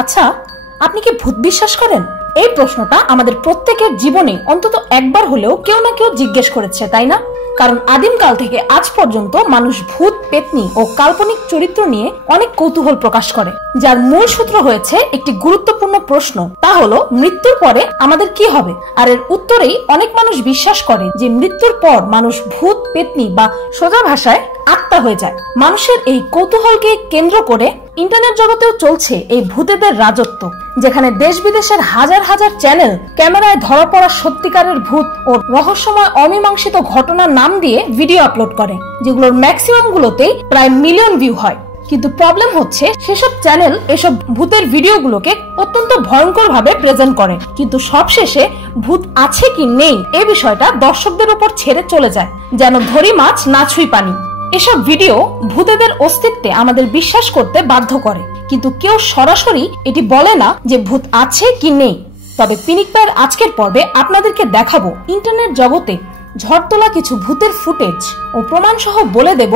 আচ্ছা, আপনি কি ভূত বিশ্বাস করেন? এই প্রশ্নটা আমাদের প্রত্যেকের জীবনে অন্তত একবার হলেও কেউ না কেউ জিজ্ঞেস করেছে, তাই না? কারণ আদিমকাল থেকে আজ পর্যন্ত মানুষ ভূত, পেতনি ও কাল্পনিক চরিত্র নিয়ে অনেক কৌতূহল প্রকাশ করে, যার মূল সূত্র হয়েছে একটি গুরুত্বপূর্ণ প্রশ্ন, তা হলো মৃত্যুর পরে আমাদের কি হবে। আর এর উত্তরেই অনেক মানুষ বিশ্বাস করে যে মৃত্যুর পর মানুষ ভূত, পেতনি বা সোজা ভাষায় আত্মা হয়ে যায়। মানুষের এই কৌতূহলকে কেন্দ্র করে ইন্টারনেট জগতেও চলছে এই ভূতেদের রাজত্ব, যেখানে দেশ বিদেশের হাজার হাজার চ্যানেল ক্যামেরায় ধরা পড়া সত্যিকারের ভূত ও রহস্যময় অমীমাংসিত ঘটনার নাম দিয়ে ভিডিও আপলোড করে, যেগুলোর ম্যাক্সিমাম গুলোতেই প্রায় মিলিয়ন ভিউ হয়। কিন্তু প্রবলেম হচ্ছে, সেসব চ্যানেল এসব ভূতের ভিডিওগুলোকে অত্যন্ত ভয়ঙ্কর ভাবে প্রেজেন্ট করে, কিন্তু সবশেষে ভূত আছে কি নেই এই বিষয়টা দর্শকদের উপর ছেড়ে চলে যায়, যেন ধরি মাছ না ছুঁই পানি। এসব ভিডিও ভূতেদের অস্তিত্বে আমাদের বিশ্বাস করতে বাধ্য করে, কিন্তু কেউ সরাসরি এটি বলে না যে ভূত আছে কি নেই। তবে পিনিক ভাইয়ের আজকের পর্বে আপনাদেরকে দেখাবো ইন্টারনেট জগতে ঝড় তোলা কিছু ভূতের ফুটেজ ও প্রমাণ সহ বলে দেব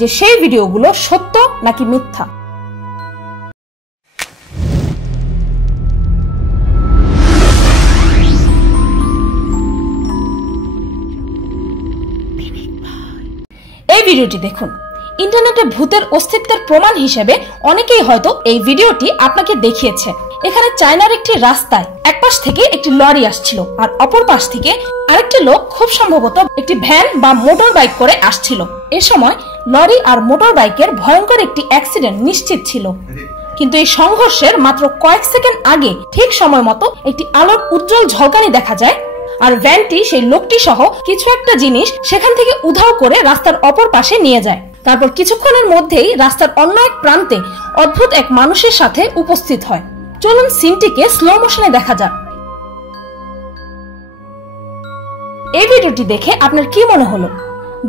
যে সেই ভিডিওগুলো সত্য নাকি মিথ্যা। এই ভিডিওটি দেখুন। ইন্টারনেটে ভূতের অস্তিত্বের প্রমাণ হিসেবে অনেকেই হয়তো এই ভিডিওটি আপনাকে দেখিয়েছে। এখানে চায়নার একটি রাস্তায় এক পাশ থেকে একটি লরি আসছিল, আর অপর পাশ থেকে আরেকটি লোক খুব সম্ভবত একটি ভ্যান বা মোটর বাইক করে আসছিল। এ সময় লরি আর মোটর বাইকের ভয়ঙ্কর একটি অ্যাক্সিডেন্ট নিশ্চিত ছিল, কিন্তু এই সংঘর্ষের মাত্র কয়েক সেকেন্ড আগে ঠিক সময় মতো একটি আলোর উজ্জ্বল ঝলকানি দেখা যায়, আর ভ্যানটি সেই লোকটি সহ কিছু একটা জিনিস সেখান থেকে উধাও করে রাস্তার অপর পাশে নিয়ে যায়। তারপর কিছুক্ষণের মধ্যেই রাস্তার অন্য এক প্রান্তে অদ্ভুত এক মানুষের সাথে উপস্থিত হয়। চলুন সিনটিকে স্লো মোশনে দেখা যাক। এই ভিডিওটি দেখে আপনার কি মনে হলো?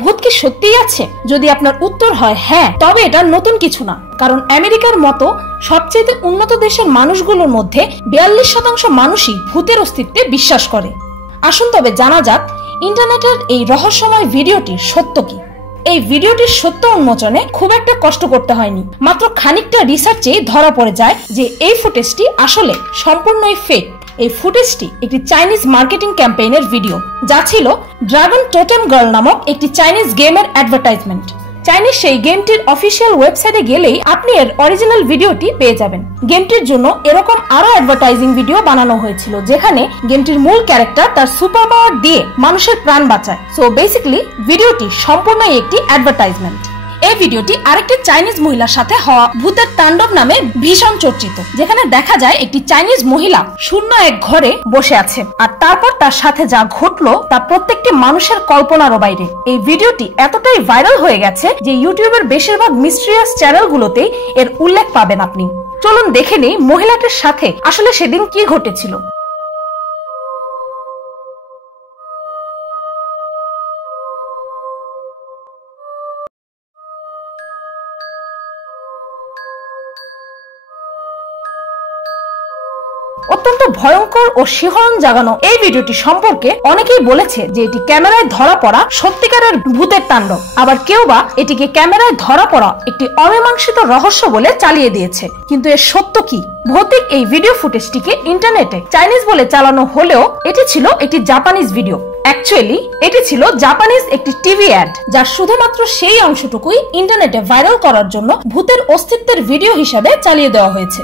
ভূত কি সত্যিই আছে? যদি আপনার উত্তর হয় হ্যাঁ, তবে এটা নতুন কিছু না, কারণ আমেরিকার মতো সবচেয়ে উন্নত দেশের মানুষগুলোর মধ্যে 42% মানুষই ভূতের অস্তিত্বে বিশ্বাস করে। আসুন তবে জানা যাক ইন্টারনেটের এই রহস্যময় ভিডিওটির সত্য কি। এই ভিডিওটির সত্য উন্মোচনে খুব একটা কষ্ট করতে হয়নি, মাত্র খানিকটা রিসার্চেই ধরা পড়ে যায় যে এই ফুটেজটি আসলে সম্পূর্ণই ফেক। এই ফুটেজটি একটি চাইনিজ মার্কেটিং ক্যাম্পেইনের ভিডিও, যা ছিল ড্রাগন টোটেম গার্ল নামক একটি চাইনিজ গেমের অ্যাডভার্টাইজমেন্ট। চাইনিজ সেই গেমটির অফিসিয়াল ওয়েবসাইটে গেলেই আপনি এর অরিজিনাল ভিডিওটি পেয়ে যাবেন। গেমটির জন্য এরকম আরো অ্যাডভার্টাইজিং ভিডিও বানানো হয়েছিল, যেখানে গেমটির মূল ক্যারেক্টার তার সুপার পাওয়ার দিয়ে মানুষের প্রাণ বাঁচায়। সো বেসিক্যালি ভিডিওটি সম্পূর্ণই একটি অ্যাডভার্টাইজমেন্ট। এই ভিডিওটি আরেকটি চাইনিজ মহিলার সাথে হওয়া ভূতের তাণ্ডব নামে ভীষণ চর্চিত, যেখানে দেখা যায় একটি চাইনিজ মহিলা শূন্য এক ঘরে বসে আছে, আর তারপর তার সাথে যা ঘটলো তা প্রত্যেকটি মানুষের কল্পনারও বাইরে। এই ভিডিওটি এতটাই ভাইরাল হয়ে গেছে যে ইউটিউবের বেশিরভাগ মিস্ট্রিয়াস চ্যানেলগুলোতেই এর উল্লেখ পাবেন আপনি। চলুন দেখে নিই মহিলাটির সাথে আসলে সেদিন কি ঘটেছিল। অত্যন্ত ভয়ঙ্কর ও শিহরণ জাগানো এই ভিডিওটি সম্পর্কে অনেকেই বলেছে যে এটি ক্যামেরায় ধরা পড়া সত্যিকারের ভূতের তাণ্ডব, আবার কেউ বা এটিকে ক্যামেরায় ধরা পড়া একটি অমীমাংসিত রহস্য বলে চালিয়ে দিয়েছে। কিন্তু এর সত্য কি? ভৌতিক এই ভিডিও ফুটেজটিকে ইন্টারনেটে চাইনিজ বলে চালানো হলেও এটি ছিল একটি জাপানিজ ভিডিও। অ্যাকচুয়ালি এটি ছিল জাপানিজ একটি টিভি অ্যাড, যার শুধুমাত্র সেই অংশটুকুই ইন্টারনেটে ভাইরাল করার জন্য ভূতের অস্তিত্বের ভিডিও হিসেবে চালিয়ে দেওয়া হয়েছে।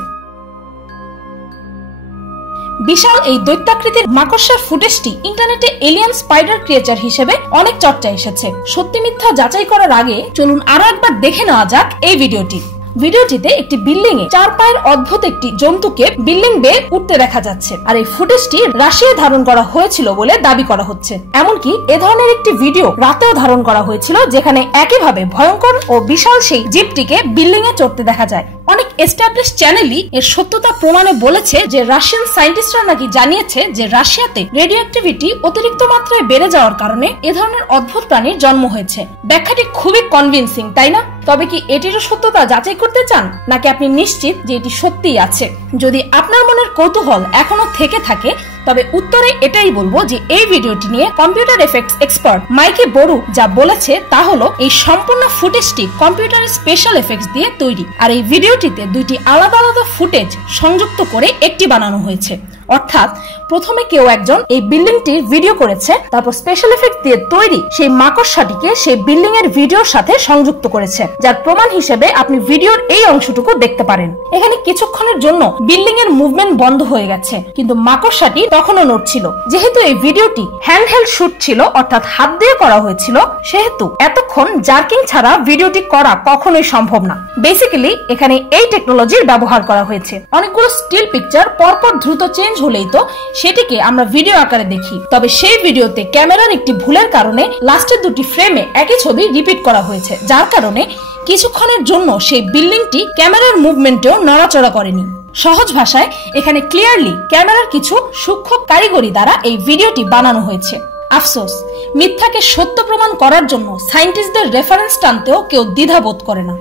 বিশাল এই দৈত্যাকৃতির মাকড়সার ফুটেজটি ইন্টারনেটে এলিয়ান স্পাইডার ক্রিয়েচার হিসেবে অনেক চর্চা এসেছে। সত্যি মিথ্যা যাচাই করার আগে চলুন আরো একবার দেখে নেওয়া যাক এই ভিডিওটি। ভিডিওটিতে একটি বিল্ডিং এ 4 পায়ের অদ্ভুত একটি জন্তুকে বিল্ডিং বেয়ে উঠতে দেখা যাচ্ছে, আর এই ফুটেজটি রাশিয়ায় ধারণ করা হয়েছিল বলে দাবি করা হচ্ছে। এমনকি এ ধরনের একটি ভিডিও রাতেও ধারণ করা হয়েছিল, যেখানে একইভাবে ভয়ঙ্কর ও বিশাল সেই জিপটিকে বিল্ডিং এ চড়তে দেখা যায়। অনেক এস্টাবলিশ চ্যানেলই এর সত্যতা প্রমাণে বলেছে যে রাশিয়ান সায়েন্টিস্টরা নাকি জানিয়েছে যে রাশিয়াতে রেডিও অ্যাক্টিভিটি অতিরিক্ত মাত্রায় বেড়ে যাওয়ার কারণে এ ধরনের অদ্ভুত প্রাণীর জন্ম হয়েছে। ব্যাখ্যাটি খুবই কনভিন্সিং, তাই না? তবে কি এটিরও সত্যতা যাচাই করতে চান, নাকি আপনি নিশ্চিত যে এটি সত্যিই আছে? যদি আপনার মনের কৌতূহল এখনো থেকে থাকে, তবে উত্তরে এটাই বলবো যে এই ভিডিওটি নিয়ে কম্পিউটার এফেক্টস এক্সপার্ট মাইকে বড়ু যা বলেছে তা হলো এই সম্পূর্ণ ফুটেজটি কম্পিউটারের স্পেশাল এফেক্টস দিয়ে তৈরি, আর এই ভিডিওটিতে দুইটি আলাদা আলাদা ফুটেজ সংযুক্ত করে একটি বানানো হয়েছে। অর্থাৎ প্রথমে কেউ একজন এই বিল্ডিংটির ভিডিও করেছে, তারপর স্পেশাল এফেক্ট দিয়ে তৈরি সেই মাকড়সাটিকে সেই বিল্ডিং এর ভিডিওর সাথে সংযুক্ত করেছে, যার প্রমাণ হিসেবে আপনি ভিডিওর এই অংশটুকু দেখতে পারেন। এখানে কিছুক্ষণের জন্য বিল্ডিং এর মুভমেন্ট বন্ধ হয়ে গেছে, কিন্তু মাকড়সাটি তখনও নড়ছিল। যেহেতু এই ভিডিওটি হ্যান্ডহেল্ড শুট ছিল, অর্থাৎ হাত দিয়ে করা হয়েছিল, সেহেতু এতক্ষণ জার্কিং ছাড়া ভিডিওটি করা কখনোই সম্ভব না। বেসিক্যালি এখানে এই টেকনোলজির ব্যবহার করা হয়েছে। অনেকগুলো স্টিল পিকচার পরপর দ্রুত চেঞ্জ হলেই তো সেটিকে আমরা ভিডিও আকারে দেখি, তবে সেই ভিডিওতে ক্যামেরার একটি ভুলের কারণে লাস্টের দুটি ফ্রেমে একই ছবি রিপিট করা হয়েছে, যার কারণে কিছুক্ষণের জন্য সেই বিল্ডিংটি ক্যামেরার মুভমেন্টেও নড়াচড়া করেনি। সহজ ভাষায় এখানে ক্লিয়ারলি ক্যামেরার কিছু সূক্ষ্ম কারিগরি দ্বারা এই ভিডিওটি বানানো হয়েছে। আফসোস, মিথ্যাকে সত্য প্রমাণ করার জন্য সায়েন্টিস্টদের রেফারেন্স টানতেও কেউ দ্বিধাবোধ করে না।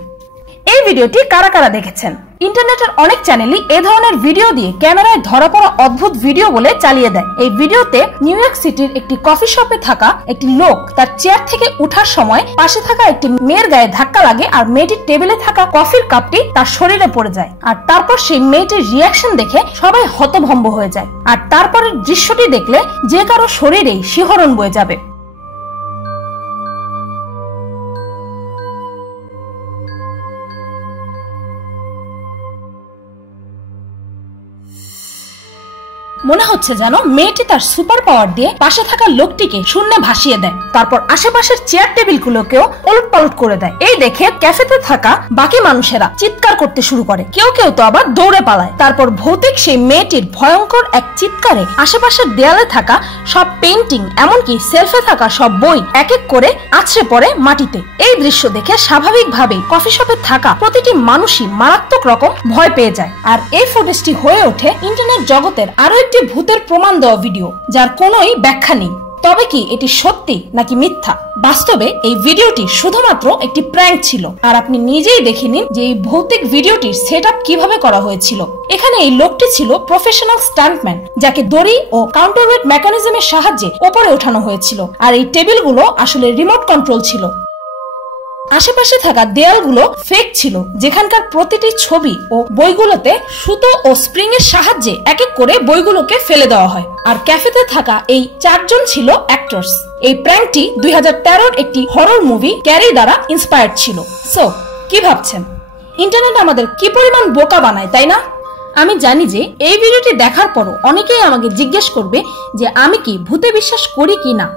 এই ভিডিওটি কারা কারা দেখেছেন? ইন্টারনেটের অনেক চ্যানেলই এ ধরনের ভিডিও দিয়ে ক্যামেরায় ধরা পড়া অদ্ভুত ভিডিও বলে চালিয়ে দেয়। এই ভিডিওতে নিউ ইয়র্ক সিটির একটি কফি শপে থাকা একটি লোক তার চেয়ার থেকে উঠার সময় পাশে থাকা একটি মেয়ের গায়ে ধাক্কা লাগে, আর মেয়েটির টেবিলে থাকা কফির কাপটি তার শরীরে পড়ে যায়। আর তারপর সেই মেয়েটির রিয়াকশন দেখে সবাই হতভম্ব হয়ে যায়। আর তারপরের দৃশ্যটি দেখলে যে কারো শরীরেই শিহরণ বয়ে যাবে। মনে হচ্ছে যেন মেয়েটি তার সুপার পাওয়ার দিয়ে পাশে থাকা লোকটিকে শূন্যে ভাসিয়ে দেয়, তারপর আশেপাশের চেয়ার টেবিল গুলোকেও ওলটপালট করে দেয়। এই দেখে ক্যাফেতে থাকা বাকি মানুষেরা চিৎকার করতে শুরু করে, কেউ কেউ তো আবার দৌড়ে পালায়। তারপর ভৌতিক সেই মেয়েটির ভয়ঙ্কর এক চিৎকারে আশেপাশের দেয়ালে থাকা সব পেইন্টিং, এমনকি সেলফে থাকা সব বই এক এক করে আছড়ে পড়ে মাটিতে। এই দৃশ্য দেখে স্বাভাবিকভাবেই কফি শপে থাকা প্রতিটি মানুষই মারাত্মক রকম ভয় পেয়ে যায়। আর এই ফুটেজটি হয়ে ওঠে ইন্টারনেট জগতের আরো একটি ভূতের প্রমাণ দেওয়া ভিডিও, যার কোনোই ব্যাখ্যা নেই। তবে কি এটি সত্যি নাকি মিথ্যা? বাস্তবে এই ভিডিওটি শুধুমাত্র একটি প্র্যাঙ্ক ছিল, আর আপনি নিজেই দেখে নিন যে এই ভৌতিক ভিডিওটির সেটআপ কিভাবে করা হয়েছিল। এখানে এই লোকটি ছিল প্রফেশনাল স্টান্টম্যান, যাকে দড়ি ও কাউন্টারওয়েট মেকানিজমের সাহায্যে উপরে ওঠানো হয়েছিল, আর এই টেবিলগুলো আসলে রিমোট কন্ট্রোল ছিল। আশেপাশে থাকা দেয়ালগুলো ফেক ছিল, যেখানকার প্রতিটি ছবি ও বইগুলোতে সুতো ও স্প্রিং এর সাহায্যে এক এক করে বইগুলোকে ফেলে দেওয়া হয়। আর ক্যাফেতে থাকা এই 4 জন ছিল অ্যাক্টরস। এই প্র্যাঙ্কটি 2013-র একটি হরর মুভি ক্যারি দ্বারা ইন্সপায়ার্ড ছিল। সো কি ভাবছেন? ইন্টারনেট আমাদের কি পরিমাণ বোকা বানায়, তাই না? আমি জানি যে এই ভিডিওটি দেখার পরও অনেকেই আমাকে জিজ্ঞেস করবে যে আমি কি ভূতে বিশ্বাস করি কি না।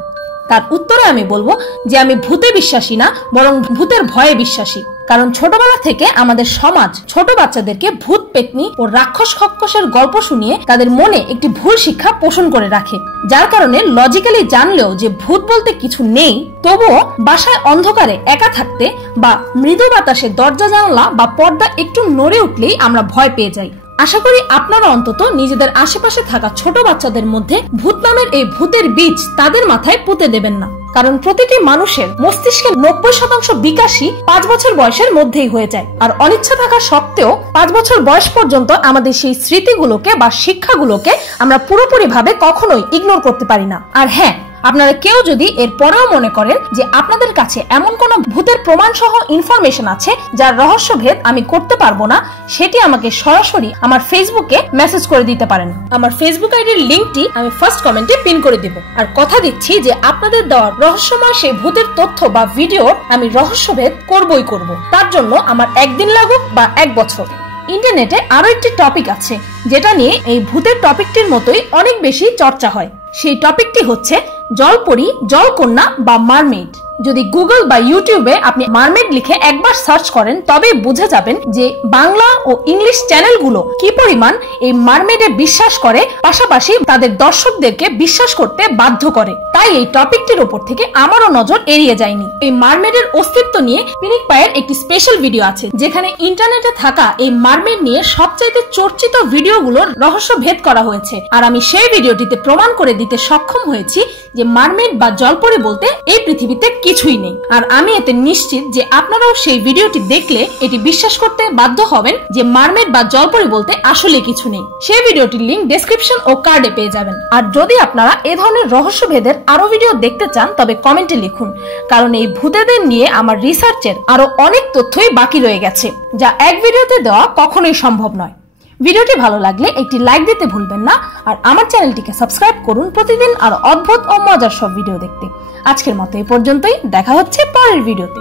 তার উত্তরে আমি বলবো যে আমি ভূতে বিশ্বাসী না, বরং ভূতের ভয়ে বিশ্বাসী। কারণ ছোটবেলা থেকে আমাদের সমাজ ছোট বাচ্চাদেরকে ভূত পেতনি ও রাক্ষস খক্কসের গল্প শুনিয়ে তাদের মনে একটি ভুল শিক্ষা পোষণ করে রাখে, যার কারণে লজিক্যালি জানলেও যে ভূত বলতে কিছু নেই, তবুও বাসায় অন্ধকারে একা থাকতে বা মৃদু বাতাসে দরজা জানালা বা পর্দা একটু নড়ে উঠলেই আমরা ভয় পেয়ে যাই। আশা করি আপনারা অন্তত নিজেদের আশেপাশে থাকা ছোট বাচ্চাদের মধ্যে ভূত নামের এই ভূতের বীজ তাদের মাথায় পুঁতে দেবেন না। কারণ প্রতিটি মানুষের মস্তিষ্কের 90% বিকাশই 5 বছর বয়সের মধ্যেই হয়ে যায়। আর অনিচ্ছা থাকা সত্ত্বেও 5 বছর বয়স পর্যন্ত আমাদের সেই স্মৃতিগুলোকে বা শিক্ষাগুলোকে আমরা পুরোপুরিভাবে কখনোই ইগনোর করতে পারি না। আর হ্যাঁ, আপনারা কেউ যদি এর পরেও মনে করেন যে আপনাদের কাছে এমন কোন ভূতের প্রমাণ সহ ইনফরমেশন আছে যার রহস্যভেদ আমি করতে পারবো না, সেটি আমাকে সরাসরি আমার ফেসবুকে মেসেজ করে দিতে পারেন। আমার ফেসবুক আইডির লিংকটি আমি ফার্স্ট কমেন্টে পিন করে দেব। আর কথা দিচ্ছি যে আপনাদের দেওয়া রহস্যময় সেই ভূতের তথ্য বা ভিডিও আমি রহস্যভেদ করবই করব। তার জন্য আমার একদিন লাগুক বা 1 বছর। ইন্টারনেটে আরো একটি টপিক আছে যেটা নিয়ে এই ভূতের টপিকটির মতোই অনেক বেশি চর্চা হয়। সেই টপিকটি হচ্ছে জলপরী, জলকন্যা বা মারমেড। যদি গুগল বা ইউটিউবে আপনি মারমেড লিখে একবার সার্চ করেন, তবে বুঝে যাবেন যে বাংলা ও ইংলিশ চ্যানেলগুলো কি পরিমাণ এই মারমেডে বিশ্বাস করে, পাশাপাশি তাদের দর্শকদেরকে বিশ্বাস করতে বাধ্য করে। তাই এই টপিকটির উপর থেকে আমারও নজর এড়িয়ে যায়নি। এই মারমেডের অস্তিত্ব নিয়ে পিনিক পায়ের একটি স্পেশাল ভিডিও আছে, যেখানে ইন্টারনেটে থাকা এই মারমেড নিয়ে সবচাইতে চর্চিত ভিডিওগুলোর রহস্য ভেদ করা হয়েছে। আর আমি সেই ভিডিওটিতে প্রমাণ করে দিতে সক্ষম হয়েছি যে মারমেড বা জলপরি বলতে এই পৃথিবীতে কিছুই নেই। আর আমি এতে নিশ্চিত যে আপনারাও সেই ভিডিওটি দেখলে এটি বিশ্বাস করতে বাধ্য হবেন যে মারমেড বা জলপরি বলতে আসলে কিছু নেই। সেই ভিডিওটির লিংক ডেসক্রিপশন ও কার্ডে পেয়ে যাবেন। আর যদি আপনারা এ ধরনের রহস্যভেদের আরো ভিডিও দেখতে চান তবে কমেন্টে লিখুন, কারণ এই ভূতেদের নিয়ে আমার রিসার্চের আরো অনেক তথ্যই বাকি রয়ে গেছে, যা এক ভিডিওতে দেওয়া কখনোই সম্ভব নয়। ভিডিওটি ভালো লাগলে একটি লাইক দিতে ভুলবেন না, আর আমার চ্যানেলটিকে সাবস্ক্রাইব করুন প্রতিদিন আরো অদ্ভুত ও মজার সব ভিডিও দেখতে। আজকের মতো এই পর্যন্তই, দেখা হচ্ছে পরের ভিডিওতে।